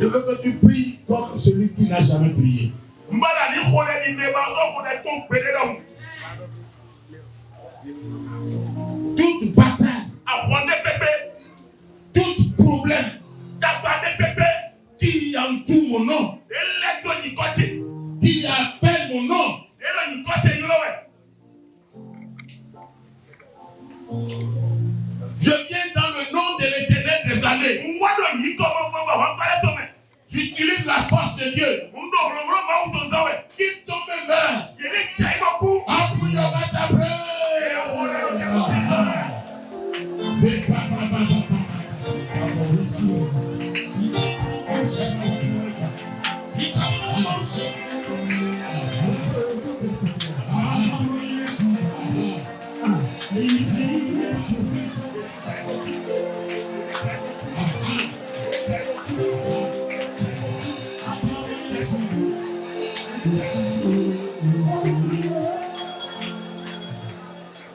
Je veux que tu pries comme celui qui n'a jamais prié. Toute bataille, tout problème qui entoure mon nom, qui appelle mon nom, je viens dans le nom de l'Éternel des armées. J'utilise la force de Dieu. Qui tombe meurt. Appuie ta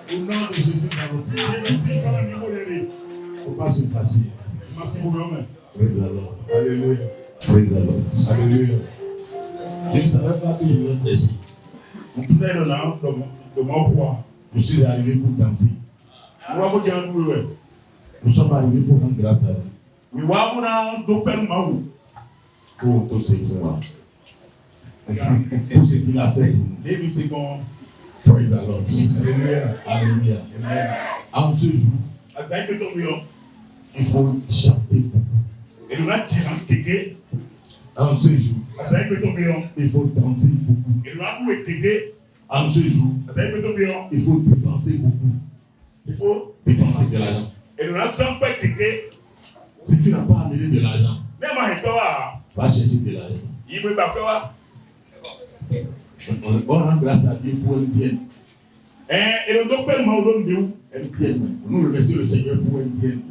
Au nom de Jésus, il ne faut pas se fâcher. Praise the Lord. Alléluia. Praise the Lord. Alléluia. Je ne savais pas que je venais prêcher. Je suis arrivé pour danser. Nous sommes arrivés pour rendre grâce à Dieu. Pour tous ces fois. Pour ce qu'il a fait. Praise the Lord. Alléluia. Alléluia. En ce jour, il faut chanter beaucoup. En ce jour, il faut danser beaucoup. En ce jour, il faut dépenser beaucoup. Il faut dépenser de l'argent. Si tu n'as pas amené de l'argent, va chercher de l'argent. On rend grâce à Dieu pour un tienne. Un tienne. Nous remercions le Seigneur pour un tienne.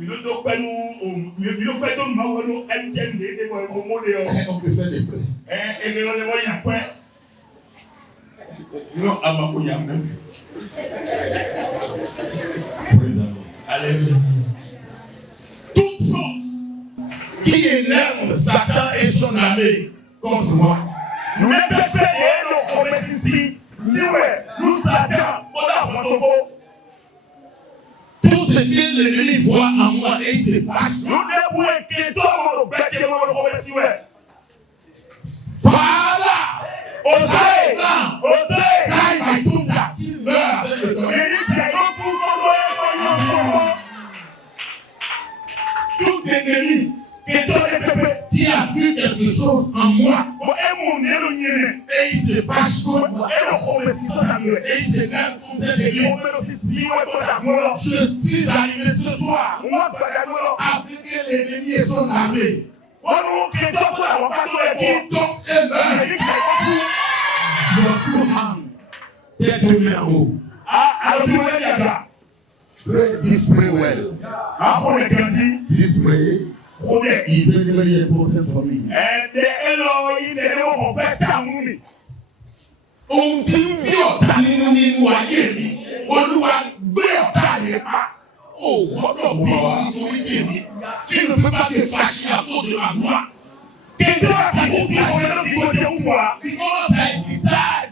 On peut faire des prêts. Alléluia. Toute chose qui énerve Satan et son armée contre moi, tout ce que l'ennemi voit en moi et se fâche. Voilà. Qu'il meurt avec le tout ennemi qui a vu quelque chose en moi et il se fâche contre moi et il s'énerve contre cet ennemi. Je suis arrivé ce soir avec l'ennemi et son armée qui tombe et meurt. Your two hands, take me en haut. Pray this prayer well. This prayer is very, very important for me. Ohun tí ń bí ọ̀tá nínú ayé mi, Olúwa gbé ọ̀tá rẹ̀ pa. O gbọ́dọ̀ bí nítorí tèmi. Tu ne peux pas te fâcher à cause de ma gloire. Because I decide.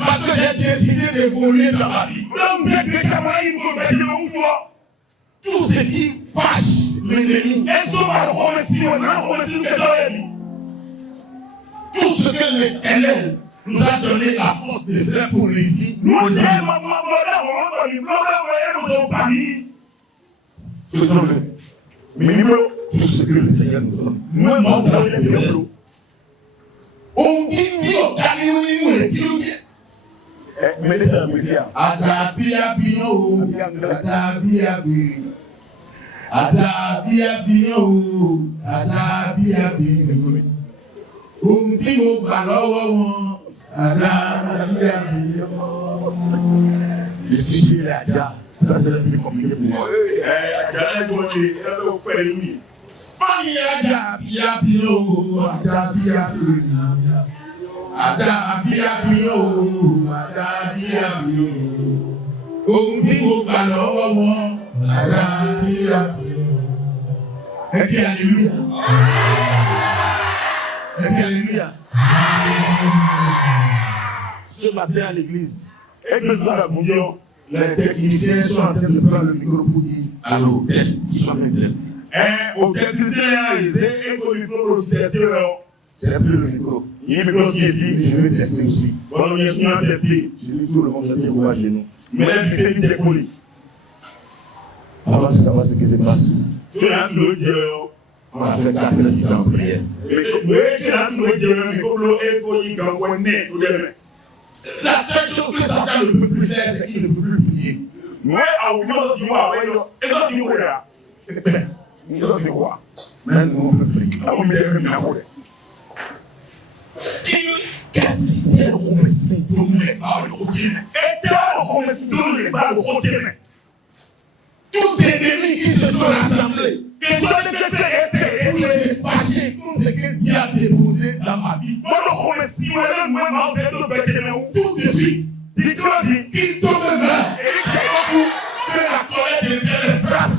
Parce que j'ai décidé d'évoluer dans ma vie. Tout ce qui fâche l'ennemi. Tout ce que l'Éternel nous a donné la force de faire pour réussir. Tout ce que le Seigneur nous donne. On dit Dieu, Et dis alléluia. Et dis alléluia. Ce matin à l'église, les techniciens sont en train de prendre le micro pour dire allô, test. Ils sont en train de tester. Au technicien, ils ont le micro pour tester. J'ai pris le micro. Il y a un micro aussi ici. Je vais tester aussi. Bon, je suis en tester. Je dis tout le monde, je dis où à genoux. Mais là, c'est une technique. Avant de savoir ce qui se passe, on a fait 4 heures de temps en prière. La seule chose que Satan ne peut plus faire, c'est qu'il ne peut plus prier. Mais on peut prier. Tout ennemi qui se sont rassemblés, pour se fâcher contre ce que Dieu a déposé dans ma vie, tout de suite, qu'il tombe là, que la colère de Dieu les frappe.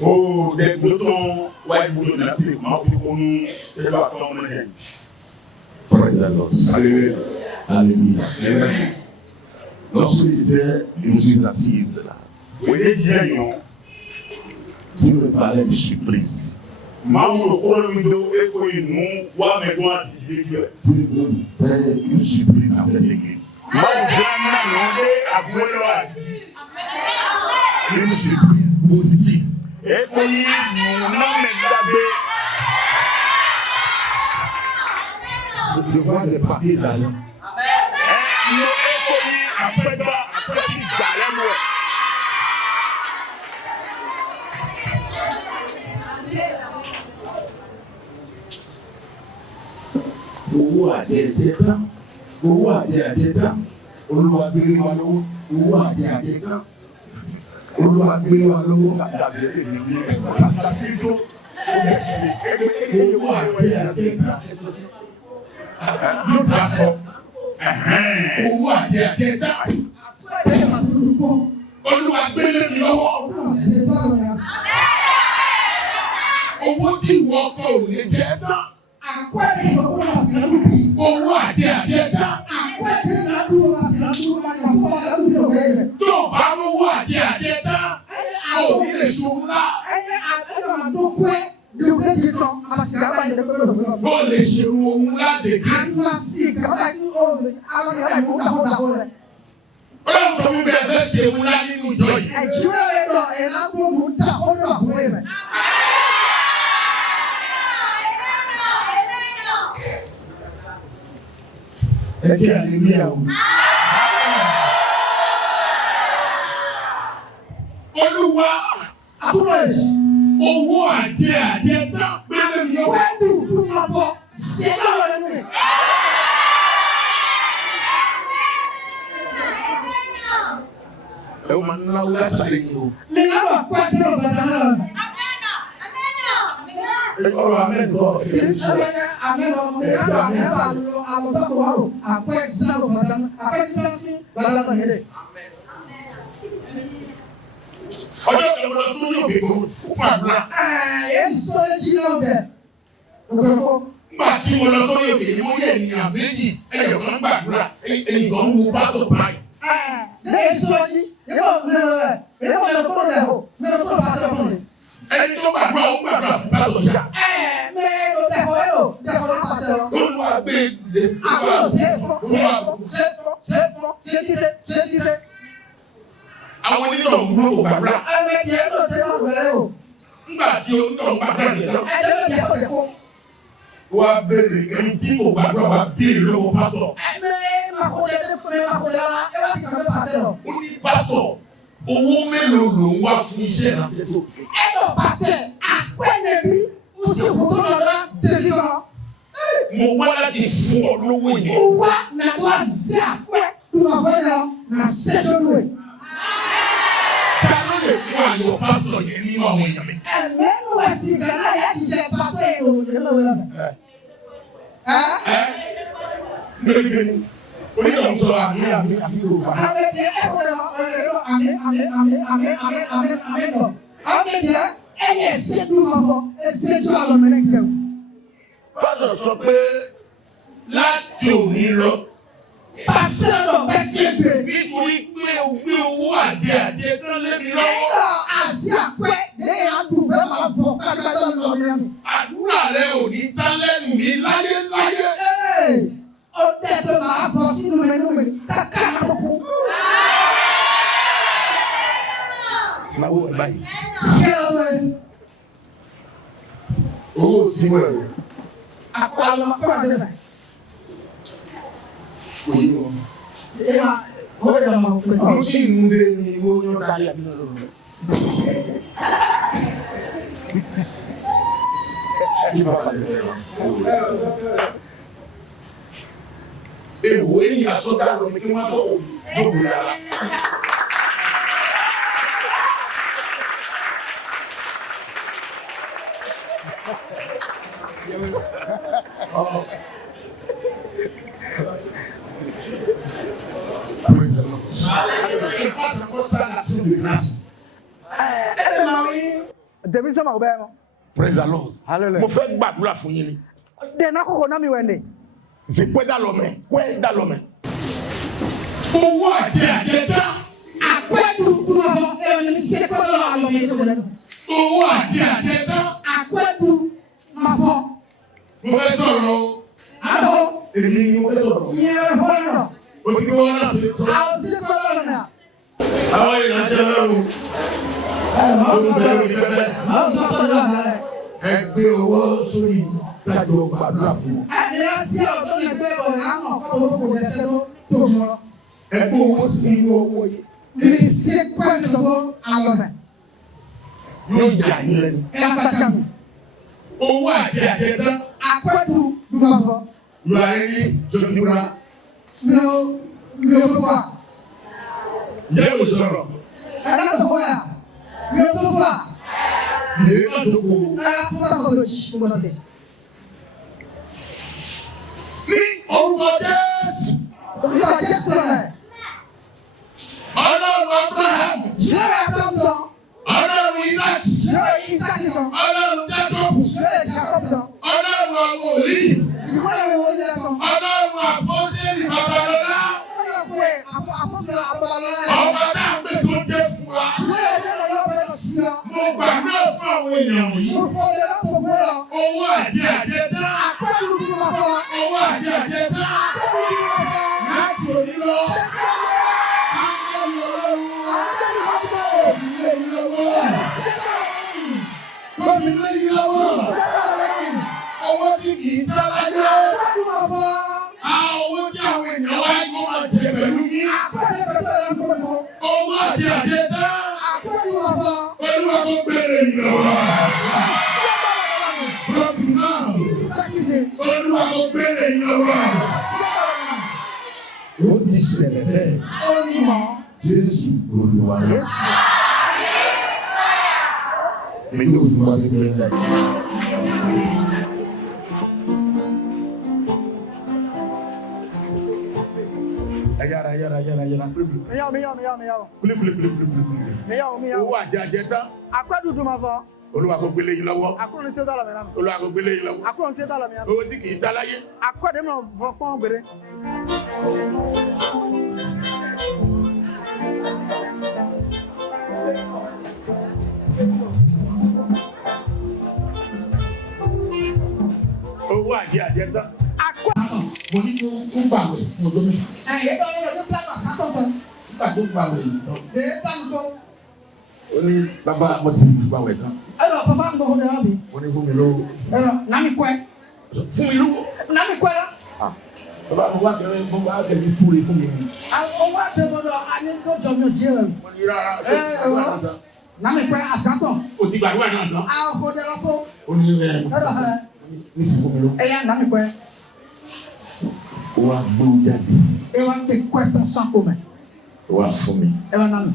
Oh, des boutons, white boutons, merci. Praise the Lord. Alléluia. Alléluia. Amen. Lorsque j'étais, je me suis assise là. Pour me parler de surprise. Pour me faire une surprise dans cette église. Une surprise positive. Je vois des papiers d'ailleurs. Owó àdé tán, owó àdé tán, Olúwa gbélé wa lọ́wọ́, owó àdé tán, Olúwa gbélé wa lọ́wọ́. Owó àdé tán, yóò bá sọ. Owó àdé tán, Olúwa gbélé mi lọ́wọ́. Owó tí ìwọ kọ ò lè jẹ tán. Owó àdé tán. Tó bá owó àdé tán, ò ní lè ṣòwò ńlá. Ó lè ṣe ohun ńlá dèbí. Ọlọ́run sọ fún mi ẹ fẹ́ ṣe ohun ńlá nínú ìjọ yìí. Ẹ jẹ́ àlèmíyà o. Olúwa owó àdé tán gbẹ́dẹ̀ mi lọ́wọ́. Ẹ o máa ń náwó lásàlẹ̀ yìí o. Ọ̀rọ̀ amẹ́ gbọ́ ọ̀fẹ́ sọ. Ọjọ́ kan lọ sórí òkè kan fún àdúrà. Nígbà tí mo lọ sórí òkè yìí, mo rí ènìyàn méjì ẹyọ kan gbàdúrà, ènìyàn ń wo pásítọ̀ báyìí. Mais on est encore là-haut. Mais on ne passe pas. Ẹni tó gbàdúrà ó gbàdúrà sí pásọ̀ ṣá. Mais le découvert, découvert passe là. Olúwa gbé ìdè. Ah, c'est fort. C'est tiré. Àwọn onítọ̀ ń gbúrò gbàdúrà. Mais qui est le témoin de l'eau? Nígbà tí onítọ̀ ń gbàdúrà nìkan. Elle est bien pour Wá béèrè ẹni tí kò gbàdúrà wá béèrè lọ́wọ́ pásọ̀. Mais ma collègue, là, elle va quand même passer là. Ó ní pásọ̀ owó mélòó ló ń wá fún iṣẹ́ ìrántí tó. Et donc, pasteur, à quoi n'est-ce pas aussi retourne là, délivrant? Mo wá láti fún ọ lówó yẹn. Ou na toi c'est à quoi? Tu m'as fait là, na c'est de nous. Ká ló lè fún àyọ̀ pásọ̀ yẹn nínú àwọn èèyàn mi. Même aussi, Ghana, il y a qui dit pasteur et nous. Gbẹ̀gbẹ̀ onídọ̀ ń sọ àmì Yorùbá. Amen bien, amen bien, et c'est tout maman, et c'est tout à l'homme. Pásọ̀ sọ pé láti òní lọ. Pasteur non, pasteur deux. Nítorí pé o gbé owó àdé tán lé mi lọ́wọ́. Non, Asia quoi? Des àdúgbò máa fọ kájọ lọ́yẹ̀ mi. Àdúrà rẹ ò ní tán lẹ́nu mi láyé. Ó dẹ̀ tó máa bọ̀ sínú ẹnu mi, káká tó kú. Ìgbàwó ẹ̀ báyìí. Kí ló dé? Owó sí wẹ̀ o. Àpò àlọ́ kọ́ àdé rẹ̀. Kò yí wọn. Ó yẹ ọmọ òfin. Mo tí ń dé ni mo yán kalẹ̀. Èwo ènìyàn sọ́dá lọ ní kí wọ́n bọ̀ lóògùn yàrá. C'est pas encore ça l'action de grâce. Dèbí sọ́mà ọ̀bẹ ẹ̀rọ. Praise the Lord. Hallelujah. Mo fẹ́ gbàdúrà fún yín ni. Dènà kòkò náà mi wẹ̀ ni. Je pueda l'homme. Owó àjẹtá. Àkwẹ́dù tó máa fọ ẹ̀rọ ní sẹ́kọ̀ọ́ àlọ́ yẹn tó lẹ́nu. Owó àjẹtá. Àkwẹ́dù máa fọ. Mo fẹ́ sọ̀rọ̀ o. Àlọ́. Èmi ni mo fẹ́ sọ̀rọ̀. Ìyẹn rẹ̀ fọ́ ẹ̀rọ. O ti gbọ́ náà sí kọ́. Àwọn sẹ́kọ̀ọ́ lọ́rọ̀ náà. Àwọn ìránṣẹ́ Ọlọ́run. Olùbẹ̀rù ìbẹ̀bẹ̀. Àwọn sọ́kọ̀ lọ́rọ̀ náà. Ẹ gbé owó sórí tájọ gbàdúrà fún wọn. Ẹ̀yà sí ọ̀dọ́ ní ìgbẹ́ bọ̀ ní àná ọ̀kọ́ owó kò lẹ́sẹ̀ tó mọ́. Ẹ gbé owó sí inú owó yìí. Ní sẹ́kọ̀ọ́ ìjọba àlọ́ náà. Yóò yà yín lẹ́nu. Ẹ apàtà mi. Owó àjẹtá. Àkwẹ́dù ló máa fọ. Yóò àárín jọ̀dúnra. Mi ò fọ́ à. Yẹ́ o sọ̀rọ̀. Ẹ̀rọ tó fọ́ yà. Mi ò tó fọ́ à. Ìlé má tó kó. Ẹ̀rọ tó fọ́ tó ṣì ń bọ̀ tẹ̀. Ní orúkọ Jésù. Olùkọ́ Jésù rẹ̀. Ọlọ́run Abraham. Jẹ́rẹ̀ àtọ́ntọ́. Ọlọ́run Isaac. Jẹ́rẹ̀ Isaac tán. Ọlọ́run Jacob. Jẹ́rẹ̀ Jacob tán. Ọlọ́run àwọn òlì. Ìwé ìwé oúnjẹ tán. Ọlọ́run àpótẹ́lì babalọ́lá. Ó yẹ pé àpótẹ́ àbọ̀lá rẹ̀. Ọba náà pé tó dé fún wa. Jẹ́rẹ̀ ìwé ọlọ́pẹ́ sí ọ. Mo gbàdúrà fún àwọn èèyàn wọ̀nyí. Mo kọ́ ilé lọ́pọ̀ fún ọ. Owó àjẹtá. Àkwẹ́dù bí wọ́n fọ́. Owó àjẹtá. Àkwẹ́dù bí wọ́n fọ́. Láti òní lọ. Ángẹ́lì Ọlọ́run. Àkwẹ́dù wọ́n fọ́. Ilé yìí lọ́wọ́. Gómìn lé yìí lọ́wọ́. Owó tí kì í tá láyé. Àkwẹ́dù wọ́n fọ́. Àwọn owó tí àwọn èèyàn wá kó máa jẹ pẹ̀lú yín. Àkwẹ́dù bẹ̀rẹ̀ lọ́wọ́ fún mi. Owó àjẹtá. Àkwẹ́dù wọ́n fọ́. Olúwa kó gbére yìí lọ́wọ́. From now, Olúwa kó gbére yìí lọ́wọ́. Ó ti ṣẹlẹ̀ bẹ́ẹ̀. Jésù Olúwa rẹ̀. Èyí ò ní wá ní bẹ́ẹ̀ náà. Yára. Owó àjẹtá. Àkwẹ́dù dùn máa fọ́. Olúwa kó gbélé yín lọ́wọ́. Àkúrò ní sẹ́tọ̀ àlàmì náà. Olúwa kó gbélé yín lọ́wọ́. Àkúrò ní sẹ́tọ̀ àlàmì náà. Owó tí kì í tá láyé. Àkwẹ́dù náà fọ́ pọ́n gbèrè. Owó àjẹ tán. Mo ní kó gbàwẹ̀ mo lómi. Ẹ̀yẹ́ dọ́wọ́ lọ́dún pílánà sátọ̀tọ̀. Nígbà tó gbàwẹ̀ yìí lọ. Èyí bá ń gbọ́. Ó ní bàbá mo ti gbàwẹ̀ kan. Ẹ lọ bàbá ń gbọ́ ọ̀dọ̀ yọ̀ bí. Mo ní fún mi lówó. Ẹ lọ nàmi kọ́ ẹ. Fún mi lówó. Nàmi kọ́ ẹ. Bàbá mo wá kẹ́rẹ́ mo wá kẹ́rẹ́ fúre fún mi. Owó àtẹ̀bọ̀dọ̀ ayé tó jọ mi ò jí rẹ̀. Mo ní rárá. Nàmi kọ́ ẹ àsátọ̀. O ti gbàdúrà náà tán. Àwọn kò dẹ̀ lọ fún. Ó ní Ẹ lọ ẹ. ní sì fún mi lówó. Ẹ yá nàmi kọ́ ẹ. Ó wá gbé o jáde. Ẹ wá gbé kọ́ ẹ tán sáko mẹ́. Ó wá fún mi. Ẹ wá nàmi.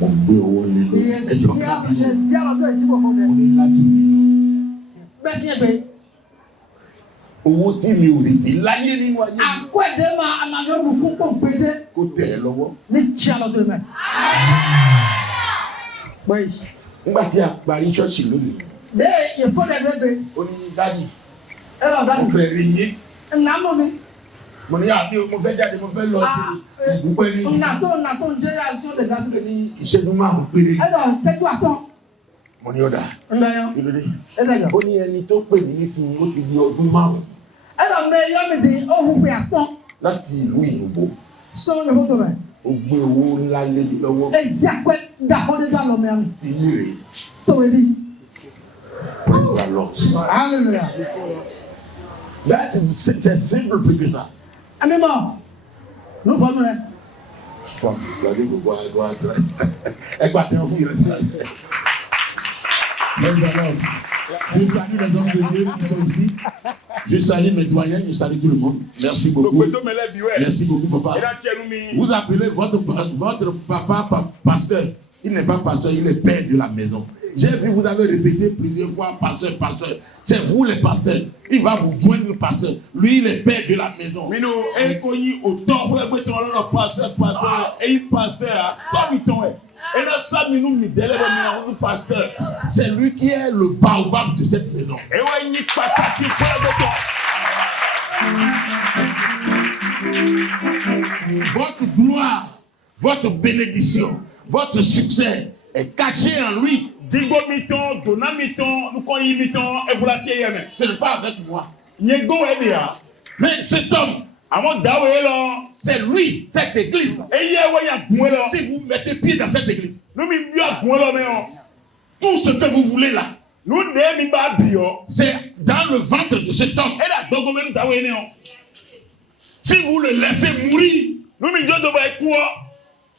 Mo gbé owó nílò. Iye sí àlọ́dọ̀ ìdíbò fún mi. Mo ní láti Bẹ́ẹ̀ sí ẹgbẹ́. owó tí mi ò retí láyé nínú ayé. Àkọ́ẹ̀dẹ́ máa ànàlẹ́ olùkún pọ̀ gbédé. Kó tẹ̀ ẹ́ lọ́wọ́. Ní tí àlọ́dọ̀ mẹ́. Bọ́yì. Nígbà tí a parí ṣọ́ọ̀ṣì lónìí. Bẹ́ẹ̀ yẹ fọ́lẹ̀ dẹ́gbẹ́. Ó ní dájú. Ẹ lọ Mo dájú. fẹ́ rí yín. Nàmú mi. Mo ní àbí mo fẹ́ jáde mo fẹ́ lọ sí ìdúpẹ́ ní. Nàtó ń jẹ́ àìsàn lè dá sílẹ̀. Ní ìṣẹ́jú márùn-ún péré. Ẹ lọ tẹ́jú àtọ́. Mo ní ọ̀dà. Ńlẹ́yọ̀. Ìlúdé. Ẹ lẹ́yọ̀. Ó ní ẹni tó pè mí nísìnyí ó ti di ọdún márùn-ún Ẹ lọ mẹ yọ́mìdì òhun pé àtọ́. láti ìlú Ìyìnbó. Sọ́wọ́n yóò tó rẹ̀. Ó gbé owó ńlá lé mi lọ́wọ́. Ezi àpẹ dàbọ̀dé dà lọ mẹ́rin. Iyì rè. Tòwé ní. Praise the Lord. Hallelujah. That is a simple picture. Ẹ̀mí mọ̀, ló fọ́ mi rẹ̀. Bon, lọ́dún gbogbo àgọ́ àtúrà. Ẹgbà tí wọ́n fún yẹn sílẹ̀. Praise the Lord. Je salue les hommes de Dieu qui sont ici. Je salue mes doyens, je salue tout le monde. Merci beaucoup. Merci beaucoup, papa. Vous appelez votre papa pasteur. Il n'est pas pasteur, il est père de la maison. J'ai vu, vous avez répété plusieurs fois, pasteur, pasteur. C'est vous les pasteurs. Il va vous joindre le pasteur. Lui, il est père de la maison. Mais nous, il connu autant pour être le pasteur, et pasteur, et là, ça, nous nous pasteur. C'est lui qui est le baobab de cette maison. Et ouais, il n'y a pas ça qui fait le Votre gloire, votre bénédiction, votre succès est caché en lui. Digo miton, dona miton, nous connaissons miton, et vous la tiez. Ce n'est pas avec moi. Nego est bien. Mais cet homme, c'est lui, cette église. Si vous mettez pied dans cette église, tout ce que vous voulez là, c'est dans le ventre de cet homme. Si vous le laissez mourir,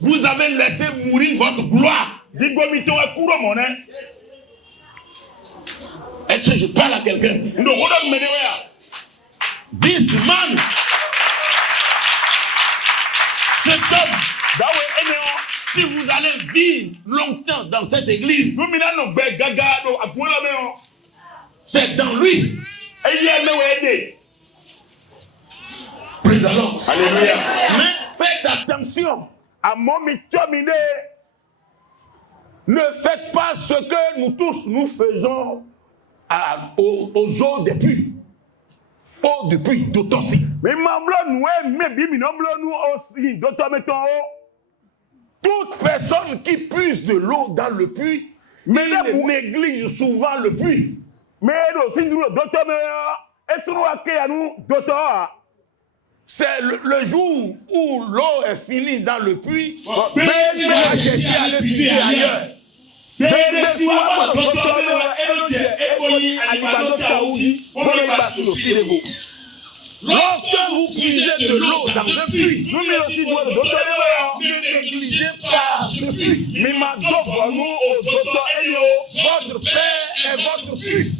vous avez laissé mourir votre gloire. Est-ce que je parle à quelqu'un? This man, cet homme, si vous allez vivre longtemps dans cette église, c'est dans lui. Praise the Lord. Alléluia. Mais faites attention. Ne faites pas ce que nous tous nous faisons aux eaux des puits. Eau du puits, d'autant si. Toute personne qui puise de l'eau dans le puits, mais il néglige souvent le puits. C'est le jour où l'eau est finie dans le puits, il va chercher à le puiser ailleurs. Lorsque vous puisez de l'eau dans un puits, ne négligez pas ce puits. Votre père est votre puits.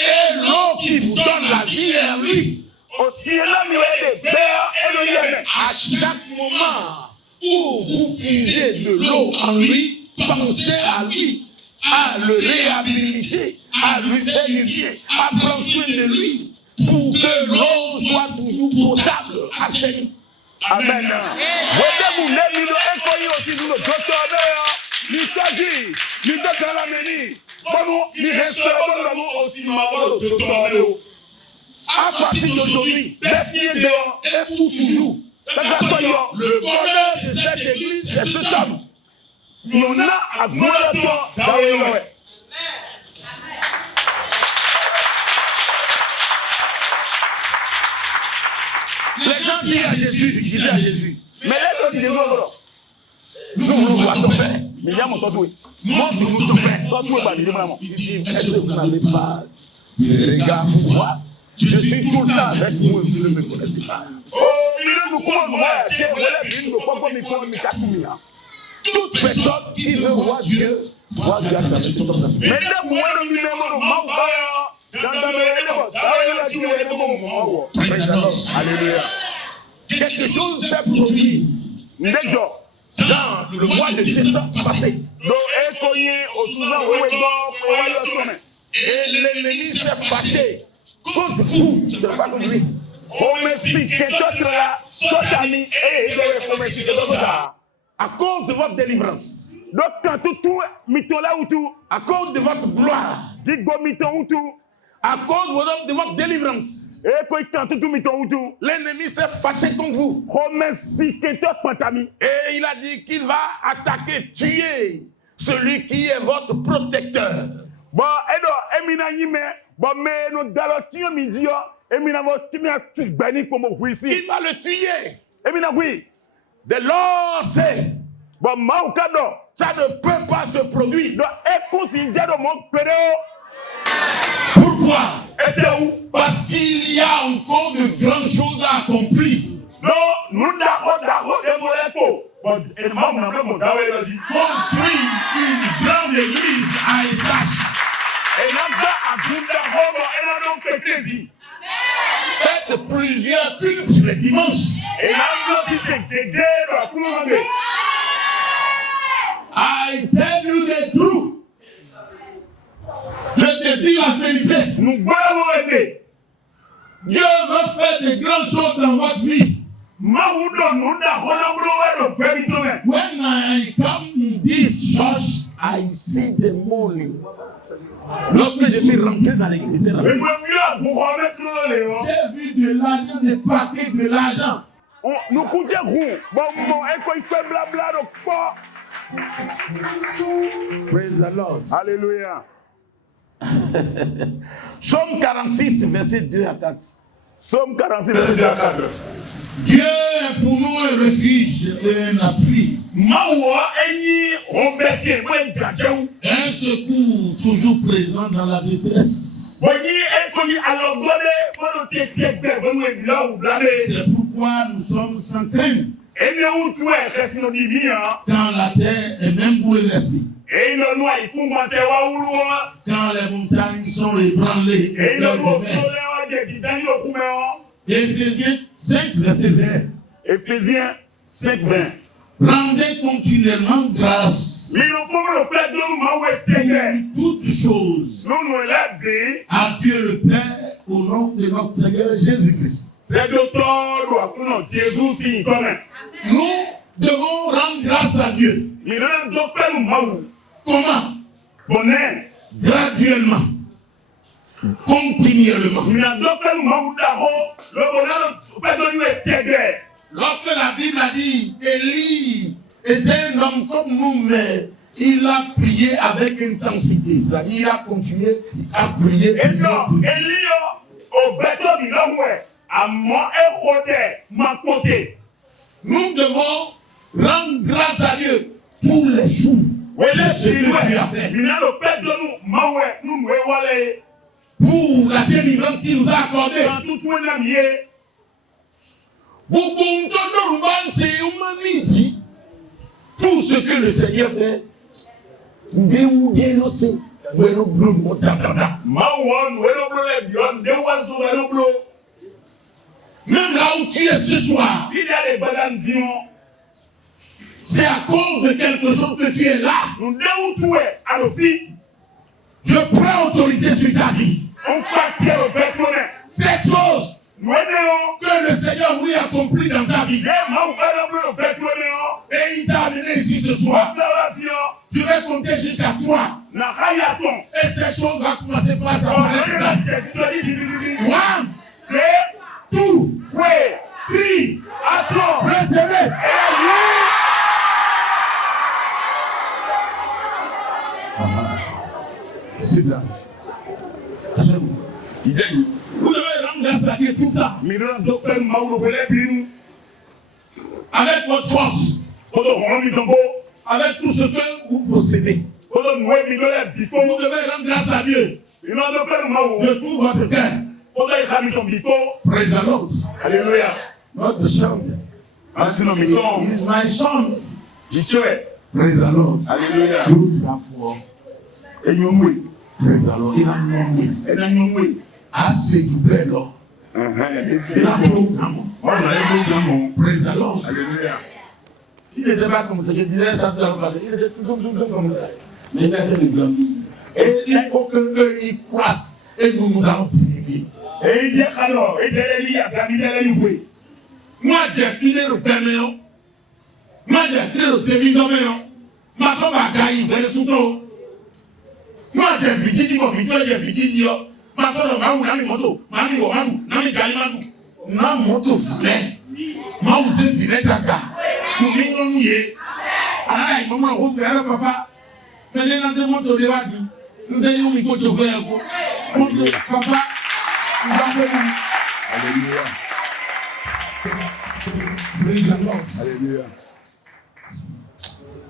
Et l'eau qui vous donne la vie est en lui. À chaque moment où vous puisez de l'eau en lui, pensez à lui, à le réhabiliter, à lui faire du bien, à prendre soin de lui, pour que l'eau soit toujours potable à cette. Amen. À partir d'aujourd'hui, laissez et pour toujours Le bonheur de cette église, c'est cet homme. On a à gloire. Les gens disent à Jésus, mais les gens disent nous voulons voir ton père. Mais il y a mon tatoué. Montre-nous ton père. Tatoué, il dit, est-ce que vous n'avez pas de regard pour moi? Je suis tout le temps avec vous et vous ne me connaissez pas. Toute personne qui veut voir Dieu, voit Dieu à travers toute personne. Alléluia. Quelque chose s'est produit dans le mois de décembre passé. Et l'ennemi s'est fâché contre vous. À cause de votre délivrance. À cause de votre gloire. À cause de votre délivrance. L'ennemi s'est fâché contre vous. Et il a dit qu'il va attaquer, tuer celui qui est votre protecteur. Il va le tuer. De lors, c'est ça ne peut pas se produire. Pourquoi? Parce qu'il y a encore de grandes choses à accomplir. Construire une grande église à étage. Faites plusieurs cultes les dimanches. I tell you the truth. Je te dis la vérité. Dieu veut faire de grandes choses dans votre vie. When I come in this church, I see the morning. Lorsque je suis rentré dans l'église, j'ai vu de l'argent, des paquets de l'argent. Praise the Lord. Alléluia. Psaume 46, verset 2 à 4. Psaume 46, verset 2 à 4. Dieu est pour nous un refuge et un appui. Un secours toujours présent dans la détresse. C'est pourquoi nous sommes sans crainte. Quand la terre est même bouleversée. Quand les montagnes sont ébranlées. Éphésiens 5, verset 20. Éphésiens 5, 20. Rendez continuellement grâce toutes choses à Dieu le Père au nom de notre Seigneur Jésus-Christ. Nous devons rendre grâce à Dieu. Comment? Graduellement. Continuellement. Lorsque la Bible a dit Élie était un homme comme nous, mais il a prié avec intensité. C'est-à-dire, il a continué à prier. Nous devons rendre grâce à Dieu tous les jours. Pour la délivrance qu'il nous a accordée. Tout ce que le Seigneur fait, même là où tu es ce soir, c'est à cause de quelque chose que tu es là. Je prends autorité sur ta vie. Cette chose que le Seigneur voulait accomplir dans ta vie. Et il t'a amené ici ce soir. Tu vas compter jusqu'à 3. Et cette chose va commencer par s'apparaître. 1, 2, 3, 4, Sit down. Il dit, Vous devez rendre grâce à Dieu tout le temps. Mira docteur Mauro Pelé Avec votre force. Avec tout ce que vous possédez. Vous devez rendre grâce à Dieu. De tout votre cœur. Praise the Lord. Alléluia. Notre chant. Merci nos He is my son. Praise the Lord. Alléluia. Praise the Lord. Il a nommé. Assez du bel homme. Il a programmé. Praise the Lord. Alléluia. Il n'était pas comme ça. Je disais ça tout à l'heure. Il était tout comme ça. Mais il a été grandir. Et il faut que eux ils croissent. Et nous allons prier. Et il dit alors, et il y a gagné les Moi, j'ai filé le Bénéon. Moi, j'ai filé le télévision. Ma soeur va gagner le sous-ton. Moi, j'ai vu Didi, j'ai vu Didi. Ma soeur, Mamou, moto. Mamou, Nami, Gaïmanou. Nam moto filet. Mamou, c'est filet Taka. Nous venons hier. Ah, maman, vous verrez, papa. Mais les gens de moto de la vie. Nous allons nous faire faire. Papa, nous allons. Alléluia. Praise the Lord. Alléluia.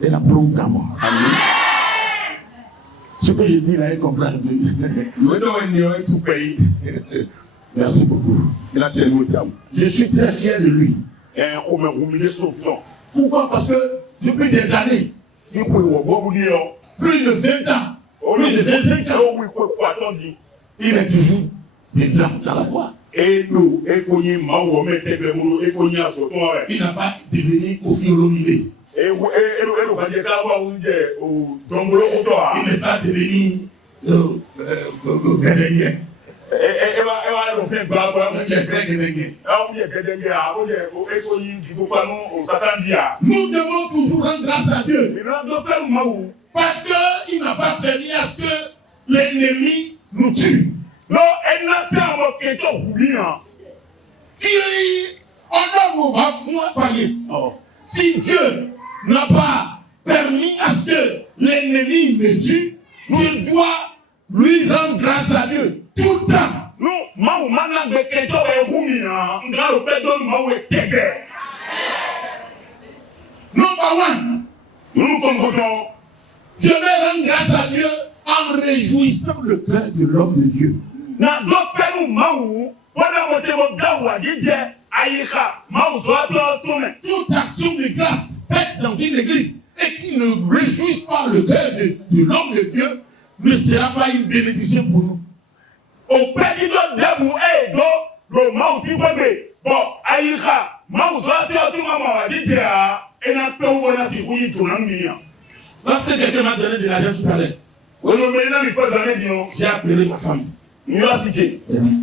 Et la programme. Amen. Ce que je dis là, il comprend un peu. Merci beaucoup. Je suis très fier de lui. Pourquoi? Parce que depuis des années, plus de 20 ans, plus de 25 ans, il est toujours dedans dans la voie. Il n'a pas devenu Kofi Olomide. Il n'est pas devenu Gadengien. Nous devons toujours rendre grâce à Dieu. Parce qu'il n'a pas permis à ce que l'ennemi nous tue. Si Dieu n'a pas permis à ce que l'ennemi me tue, je dois lui rendre grâce à Dieu tout le temps. Number one, je vais rendre grâce à Dieu en réjouissant le cœur de l'homme de Dieu. Toute action de grâce faite dans une église et qui ne réjouisse pas le cœur de l'homme de Dieu ne sera pas une bénédiction pour nous. Lorsque quelqu'un m'a donné de l'argent tout à l'heure, j'ai appelé ma femme. Elle dit,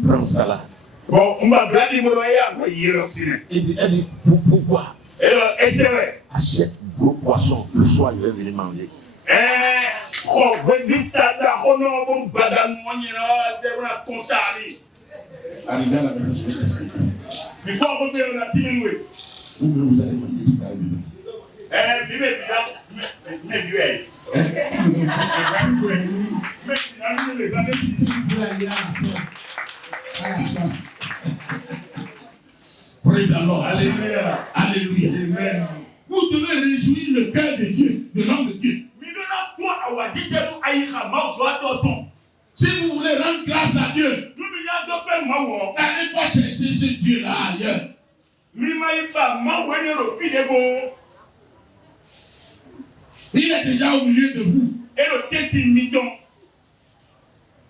prends ça là. Elle dit, pourquoi? Achète gros poisson, le soir il va venir manger. Arrivé à la maison, je vais t'expliquer. Vous-même vous allez manger tout à l'heure. Praise the Lord. Alléluia. Alléluia. Amen. Vous devez réjouir le cœur de Dieu, de l'homme de Dieu. Si vous voulez rendre grâce à Dieu, n'allez pas chercher ce Dieu-là ailleurs. Il est déjà au milieu de vous.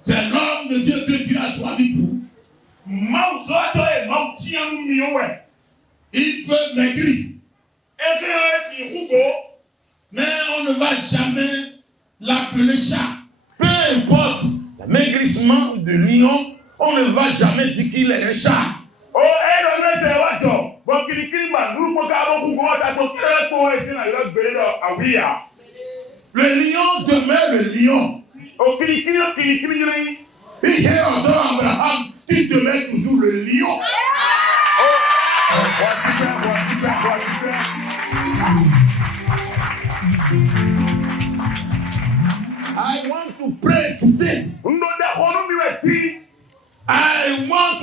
C'est l'homme de Dieu que Dieu a choisi pour. Il peut maigrir. Mais on ne va jamais l'appeler chat. Peu importe l'amaigrissement de lion, on ne va jamais dire qu'il est un chat. Le lion demeure le lion. Il est en dehors Abraham, il demeure toujours le lion. I want to pray today.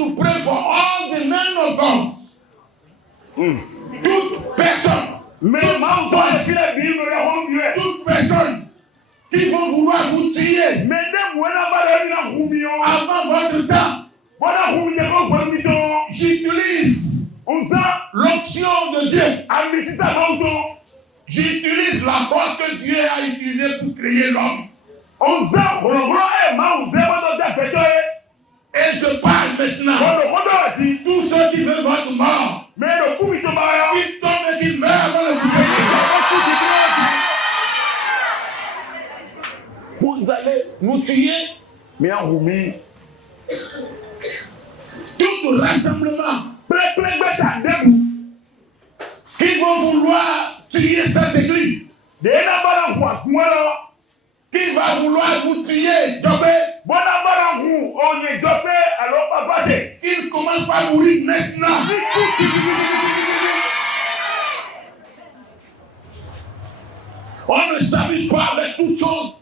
to pray for all the men of God. Toute personne. Mais Toute personne qui vont vouloir vous tuer avant votre temps. J'utilise l'option de Dieu. J'utilise la force que Dieu a utilisée pour créer l'homme. Et je parle maintenant. Tous ceux qui veulent votre mort, qui tombent et qui meurent avant le coucher. Vous allez nous tuer. Mais en Roumie, Tout rassemblement qui vont vouloir tuer cette église, qui va vouloir vous tuer, il commence par mourir maintenant. On ne s'amuse pas avec toutes choses.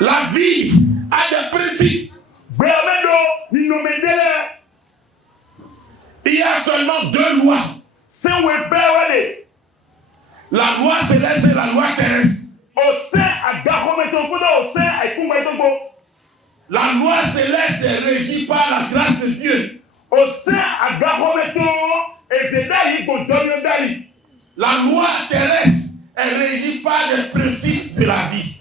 La vie a des principes. Il y a seulement deux lois. La loi céleste et la loi terrestre. La loi céleste est régie par la grâce de Dieu. La loi terrestre est régie par les principes de la vie.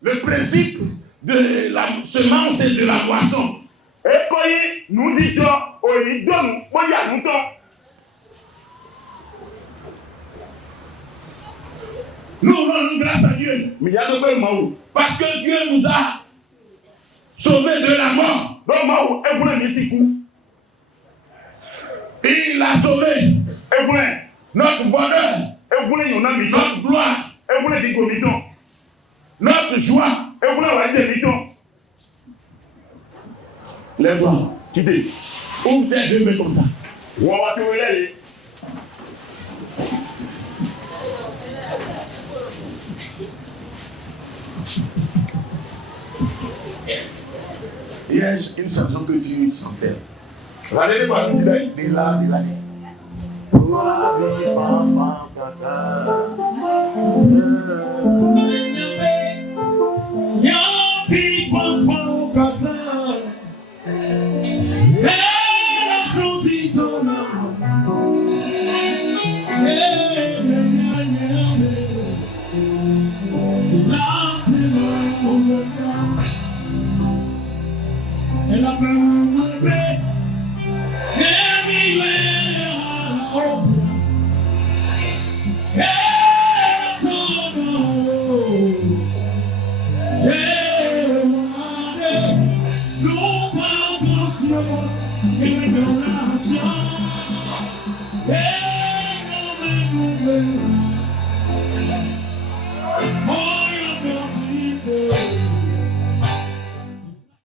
Le principe de la semence et de la moisson. Nous rendons grâce à Dieu. Parce que Dieu nous a sauvés de la mort. Il a sauvé notre bonheur, notre gloire, notre joie. Lève-toi. Ouvre tes deux mains comme ça. Il y a une chanson que tu chantais. No,